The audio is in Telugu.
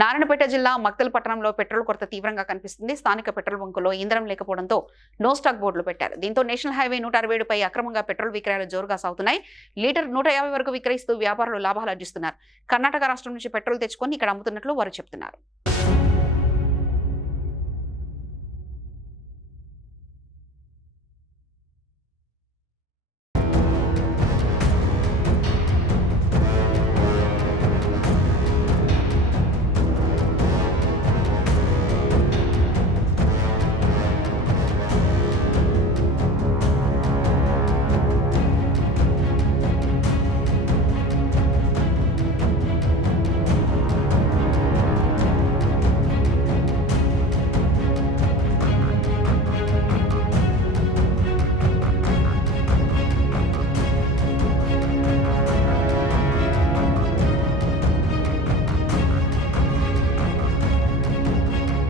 నారాయణపేట జిల్లా మక్తల్ పట్టణంలో పెట్రోల్ కొరత తీవ్రంగా కనిపిస్తుంది. స్థానిక పెట్రోల్ బంకుల్లో ఇంధనం లేకపోవడంతో నో స్టాక్ బోర్డులు పెట్టారు. దీంతో నేషనల్ హైవే 167 పై అక్రమంగా పెట్రోల్ విక్రయాలు జోరుగా సాగుతున్నాయి. లీటర్ 150 వరకు విక్రయిస్తూ వ్యాపారులు లాభాలు ఆర్జిస్తున్నారు. కర్ణాటక రాష్ట్రం నుంచి పెట్రోల్ తెచ్చుకొని ఇక్కడ అమ్ముతున్నట్లు వారు చెప్తున్నారు.